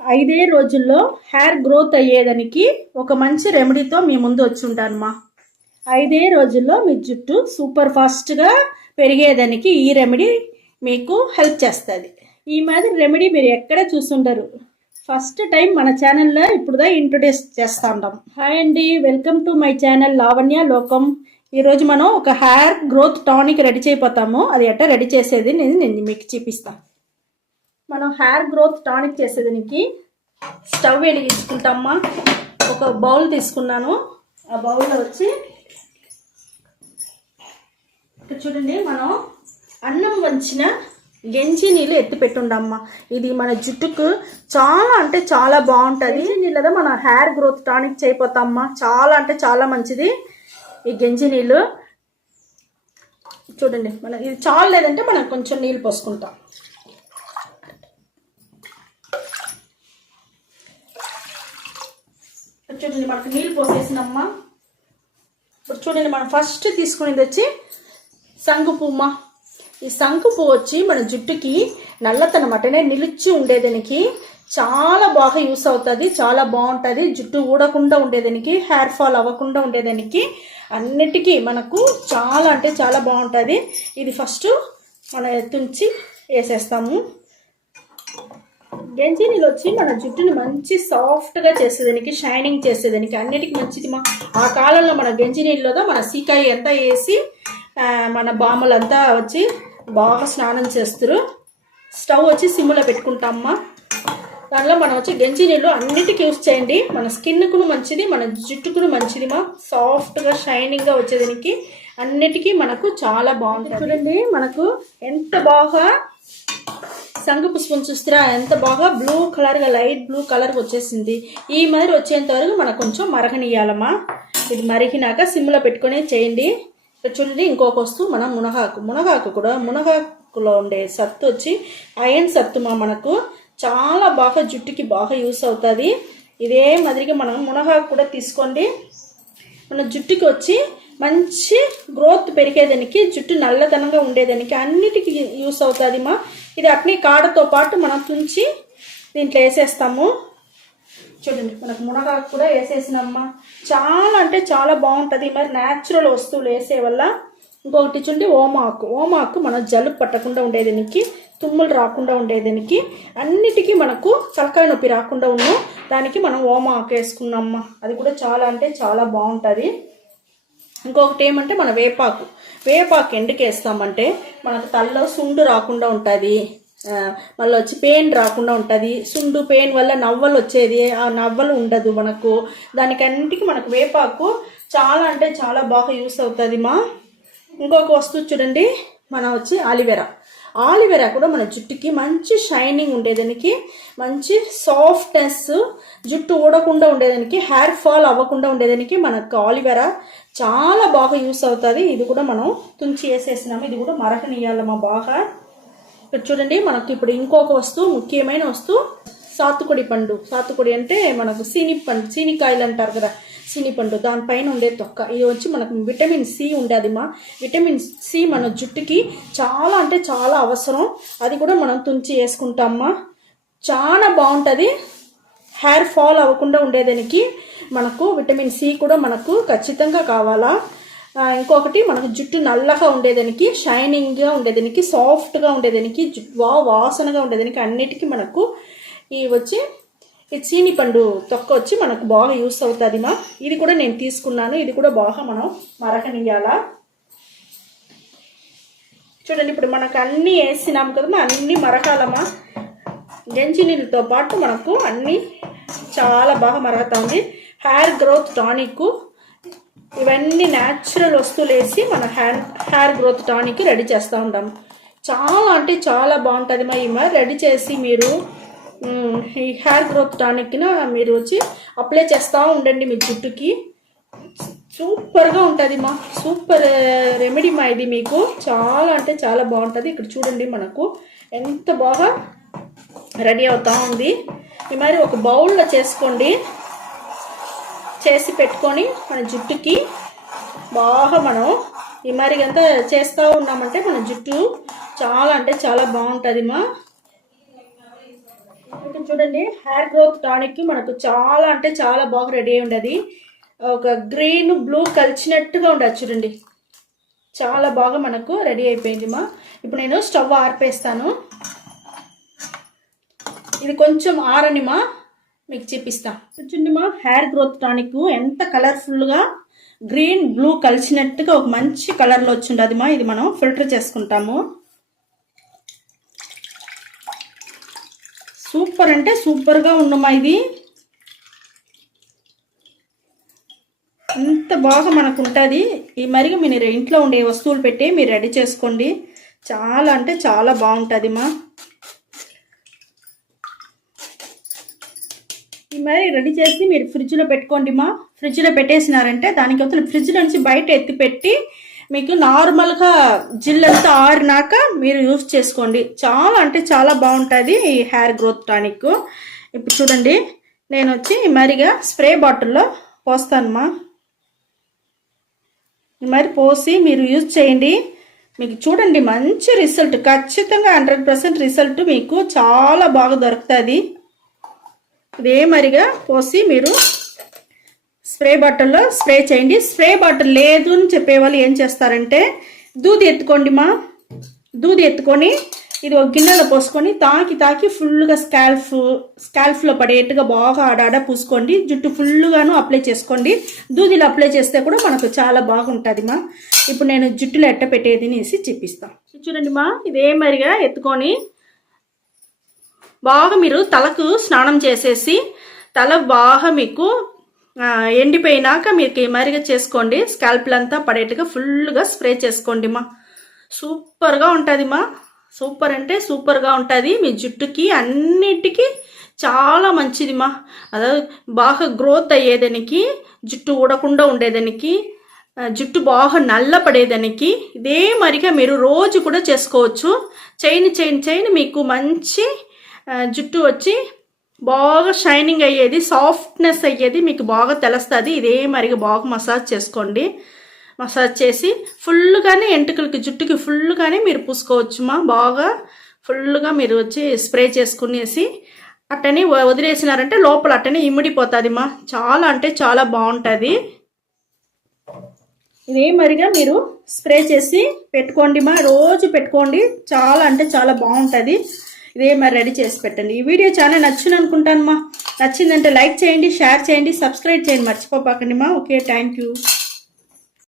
5 రోజుల్లో hair growth అయ్యేదానికి ఒక మంచి రెమెడీతో మీ ముందు వచ్చి ఉంటానమ్మా. 5 రోజుల్లో మీ జుట్టు సూపర్ ఫాస్ట్గా పెరిగేదానికి ఈ రెమెడీ మీకు హెల్ప్ చేస్తుంది. ఈ మాదిరి రెమెడీ మీరు ఎక్కడ చూసుంటారు. ఫస్ట్ టైం మన ఛానల్లో ఇప్పుడుదా ఇంట్రొడ్యూస్ చేస్తూ ఉంటాం. హాయ్ అండి, welcome to my channel Lavanya లోకం. ఈరోజు మనం ఒక హెయిర్ గ్రోత్ టానిక్ రెడీ చేయబోతాము. అది ఎట్లా రెడీ చేసేది నేను మీకు చూపిస్తాను. మనం హెయిర్ గ్రోత్ టానిక్ చేసేదానికి స్టవ్ వెలిగించుకుంటామా. ఒక బౌల్ తీసుకున్నాను. ఆ బౌల్లో వచ్చి చూడండి, మనం అన్నం వంచిన గెంజి నీళ్ళు ఎత్తి పెట్టుండమ్మా. ఇది మన జుట్టుకు చాలా అంటే చాలా బాగుంటుంది. నీళ్ళదా మన హెయిర్ గ్రోత్ టానిక్ చేయపోతామ్మా. చాలా అంటే చాలా మంచిది ఈ గెంజి నీళ్ళు. చూడండి, మనం ఇది చాలా లేదంటే మనం కొంచెం నీళ్ళు పోసుకుంటాం. చూడండి, మనకు నీళ్ళు పోసేసినమ్మా. ఇప్పుడు చూడండి, మనం ఫస్ట్ తీసుకునేది వచ్చి సంగు పువ్వు. ఈ సంగు పువ్వు వచ్చి మన జుట్టుకి నల్లతనం అటనే నిలిచి ఉండేదానికి చాలా బాగా యూస్ అవుతుంది. చాలా బాగుంటుంది. జుట్టు ఊడకుండా ఉండేదానికి, హెయిర్ ఫాల్ అవ్వకుండా ఉండేదానికి అన్నిటికీ మనకు చాలా అంటే చాలా బాగుంటుంది. ఇది ఫస్ట్ మనం తుంచి వేసేస్తాము. గెంజి నీళ్ళు వచ్చి మన జుట్టుని మంచి సాఫ్ట్గా చేసేదానికి, షైనింగ్ చేసేదానికి అన్నిటికీ మంచిది మా. ఆ కాలంలో మన గెంజి నీళ్ళలో మన సీకాయ అంతా వేసి మన బామ్మలంతా వచ్చి బాగా స్నానం చేస్తారు. స్టవ్ వచ్చి సిమ్లో పెట్టుకుంటామమ్మా. దానిలో మనం వచ్చి గెంజి నీళ్ళు అన్నిటికీ యూస్ చేయండి. మన స్కిన్కు మంచిది, మన జుట్టుకు మంచిది మా. సాఫ్ట్గా షైనింగ్గా వచ్చేదానికి అన్నిటికీ మనకు చాలా బాగుంటుంది. చూడండి, మనకు ఎంత బాగా సంగు పుష్పం చూస్తారా, ఎంత బాగా బ్లూ కలర్గా, లైట్ బ్లూ కలర్గా వచ్చేసింది. ఈ మాదిరి వచ్చేంత వరకు మనకు కొంచెం మరగనియాలమ్మా. ఇది మరిగినాక సిమ్లో పెట్టుకొని చేయండి. చూడండి, ఇంకొక వస్తువు మనం మునగాకు కూడా, మునగాకులో ఉండే సత్తు వచ్చి ఐరన్ సత్తుమా. మనకు చాలా బాగా జుట్టుకి బాగా యూస్ అవుతుంది. ఇదే మాదిరిగా మనం మునగాకు కూడా తీసుకోండి. మన జుట్టుకి వచ్చి మంచి గ్రోత్ పెరిగేదానికి, జుట్టు నల్లదనంగా ఉండేదానికి అన్నిటికీ యూస్ అవుతుంది మా. ఇది అట్నీ కాడతో పాటు మనం తుంచి దీంట్లో వేసేస్తాము. చూడండి, మనకు మునగాకు కూడా వేసేసినమ్మా. చాలా అంటే చాలా బాగుంటుంది. మరి న్యాచురల్ వస్తువులు వేసే వల్ల. ఇంకొకటి చూడండి, ఓమాకు మన జలుబు పట్టకుండా ఉండేదానికి, తుమ్ములు రాకుండా ఉండేదానికి, అన్నిటికీ మనకు తలకాయ నొప్పి రాకుండా దానికి మనం ఓమాకు వేసుకున్నామ్మా. అది కూడా చాలా అంటే చాలా బాగుంటుంది. ఇంకొకటి ఏమంటే మన వేపాకు ఎందుకు వేస్తామంటే మనకు తలలో సుండు రాకుండా ఉంటుంది. మళ్ళీ వచ్చి పెయిన్ రాకుండా ఉంటుంది. సుండు పెయిన్ వల్ల నవ్వలు వచ్చేది, ఆ నవ్వలు ఉండదు మనకు. దానికన్నిటికీ మనకు వేపాకు చాలా అంటే చాలా బాగా యూస్ అవుతుంది మా. ఇంకొక వస్తువు చూడండి, మనం వచ్చి ఆలివేరా కూడా మన జుట్టుకి మంచి షైనింగ్ ఉండేదానికి, మంచి సాఫ్ట్నెస్, జుట్టు ఊడకుండా ఉండేదానికి, హెయిర్ ఫాల్ అవ్వకుండా ఉండేదానికి మనకు ఆలివేరా చాలా బాగా యూస్ అవుతుంది. ఇది కూడా మనం తుంచి వేసేసినాము. ఇది కూడా మరకనియాలమ్మా బాగా. ఇక్కడ చూడండి, మనకు ఇప్పుడు ఇంకొక వస్తువు, ముఖ్యమైన వస్తువు సాతుకుడి అంటే మనకు సీనికాయలు అంటారు కదా, సినిపండు. దానిపైన ఉండే తొక్క ఇది వచ్చి మనకు విటమిన్ సి ఉండేది మా. విటమిన్ సి మన జుట్టుకి చాలా అంటే చాలా అవసరం. అది కూడా మనం తుంచి వేసుకుంటామా. చాలా బాగుంటుంది. హెయిర్ ఫాల్ అవ్వకుండా ఉండేదానికి మనకు విటమిన్ సి కూడా మనకు ఖచ్చితంగా కావాలా. ఇంకొకటి మనకు జుట్టు నల్లగా ఉండేదానికి, షైనింగ్గా ఉండేదానికి, సాఫ్ట్గా ఉండేదానికి, వాసనగా ఉండేదానికి అన్నిటికీ మనకు ఈ వచ్చి ఈ చీనిపండు తొక్క వచ్చి మనకు బాగా యూస్ అవుతుంది మా. ఇది కూడా నేను తీసుకున్నాను. ఇది కూడా బాగా మనం మరకనియాలా. చూడండి, ఇప్పుడు మనకు అన్నీ వేసినాం కదా, అన్నీ మరకాలమ్మా. గెంజి నీళ్ళతో పాటు మనకు అన్నీ చాలా బాగా మరుగుతుంది. హెయిర్ గ్రోత్ టానిక్ ఇవన్నీ న్యాచురల్ వస్తువులు వేసి మన హెయిర్ గ్రోత్ టానిక్ రెడీ చేస్తూ ఉంటాము. చాలా అంటే చాలా బాగుంటుంది మా. ఈ మరి రెడీ చేసి మీరు ఈ హెయిర్ గ్రోత్ టానిక్న మీరు వచ్చి అప్లై చేస్తూ ఉండండి మీ జుట్టుకి. సూపర్గా ఉంటుంది మా. సూపర్ రెమెడీ మా. ఇది మీకు చాలా అంటే చాలా బాగుంటుంది. ఇక్కడ చూడండి, మనకు ఎంత బాగా రెడీ అవుతూ ఉంది. ఈ మరి ఒక బౌల్లో చేసుకోండి. చేసి పెట్టుకొని మన జుట్టుకి బాగా మనం ఈ మరి అంతా చేస్తూ ఉన్నామంటే మన జుట్టు చాలా అంటే చాలా బాగుంటుంది మా. ఇక్కడ చూడండి, హెయిర్ గ్రోత్ టానిక్ మనకు చాలా అంటే చాలా బాగా రెడీ అయి ఉండదు. ఒక గ్రీన్ బ్లూ కలిసినట్టుగా ఉండదు చూడండి, చాలా బాగా మనకు రెడీ అయిపోయింది మా. ఇప్పుడు నేను స్టవ్ ఆర్పేస్తాను. ఇది కొంచెం ఆరనిమా మీకు చూపిస్తా. చూడండి మా, హెయిర్ గ్రోత్ టానిక్ ఎంత కలర్ఫుల్గా గ్రీన్ బ్లూ కలిసినట్టుగా ఒక మంచి కలర్లో వచ్చి ఉండదు మా. ఇది మనం ఫిల్టర్ చేసుకుంటాము. సూపర్ అంటే సూపర్గా ఉన్నమా. ఇది ఎంత బాగా మనకు ఉంటుంది. ఈ మరిగా మీరు ఇంట్లో ఉండే వస్తువులు పెట్టి మీరు రెడీ చేసుకోండి, చాలా అంటే చాలా బాగుంటుంది మా. ఈ మరి రెడీ చేసి మీరు ఫ్రిడ్జ్లో పెట్టుకోండి మా. ఫ్రిడ్జ్లో పెట్టేసినారంటే దానికి వల్ల ఫ్రిడ్జ్లో నుంచి బయట ఎత్తి పెట్టి మీకు నార్మల్గా జిల్లంతా ఆరినాక మీరు యూజ్ చేసుకోండి. చాలా అంటే చాలా బాగుంటుంది ఈ హెయిర్ గ్రోత్ టానిక్. ఇప్పుడు చూడండి, నేను వచ్చి మరిగా స్ప్రే బాటిల్లో పోస్తానమ్మా. మరి పోసి మీరు యూజ్ చేయండి. మీకు చూడండి మంచి రిజల్ట్, ఖచ్చితంగా 100% రిజల్ట్ మీకు చాలా బాగా దొరుకుతుంది. ఇదే మరిగా పోసి మీరు స్ప్రే బాటిల్లో స్ప్రే చేయండి. స్ప్రే బాటిల్ లేదు అని చెప్పేవాళ్ళు ఏం చేస్తారంటే దూది ఎత్తుకోండి మా. దూది ఎత్తుకొని ఇది ఒక గిన్నెలో పోసుకొని తాకి ఫుల్గా స్కాల్ఫ్లో పడేట్టుగా బాగా ఆడాడ పూసుకోండి. జుట్టు ఫుల్గాను అప్లై చేసుకోండి. దూదిలో అప్లై చేస్తే కూడా మనకు చాలా బాగుంటుంది మా. ఇప్పుడు నేను జుట్టులో ఎట్ట పెట్టేది అనేసి చూపిస్తాను. చూడండి మా, ఇదే మరిగా ఎత్తుకొని బాగా మీరు తలకు స్నానం చేసేసి తల బాగా మీకు ఎండిపోయినాక మీకు మరిగా చేసుకోండి. స్కాల్ప్లంతా పడేట్టుగా ఫుల్గా స్ప్రే చేసుకోండి మా. సూపర్గా ఉంటుంది మా. సూపర్ అంటే సూపర్గా ఉంటుంది. మీ జుట్టుకి అన్నిటికీ చాలా మంచిది మా. అదే బాగా గ్రోత్ అయ్యేదానికి, జుట్టు ఊడకుండా ఉండేదానికి, జుట్టు బాగా నల్లపడేదానికి ఇదే మరిగా మీరు రోజు కూడా చేసుకోవచ్చు. చైన్ మీకు మంచి జుట్టు వచ్చి బాగా షైనింగ్ అయ్యేది, సాఫ్ట్నెస్ అయ్యేది మీకు బాగా తెలుస్తుంది. ఇదే మరిగా బాగా మసాజ్ చేసుకోండి. మసాజ్ చేసి ఫుల్గానే ఎంటుకలకి జుట్టుకి ఫుల్గానే మీరు పూసుకోవచ్చు మా. బాగా ఫుల్గా మీరు వచ్చి స్ప్రే చేసుకునేసి అట్టని వదిలేసినారంటే లోపల అట్టనే ఇమిడిపోతుంది మా. చాలా అంటే చాలా బాగుంటుంది. ఇదే మరిగా మీరు స్ప్రే చేసి పెట్టుకోండి మా. రోజు పెట్టుకోండి, చాలా అంటే చాలా బాగుంటుంది. ఇదే మరి రెడీ చేసి పెట్టండి. ఈ వీడియో చాలా నచ్చింది అనుకుంటాను మా. నచ్చిందంటే లైక్ చేయండి, షేర్ చేయండి, సబ్స్క్రైబ్ చేయండి మర్చిపోకండి మా. Okay, thank you.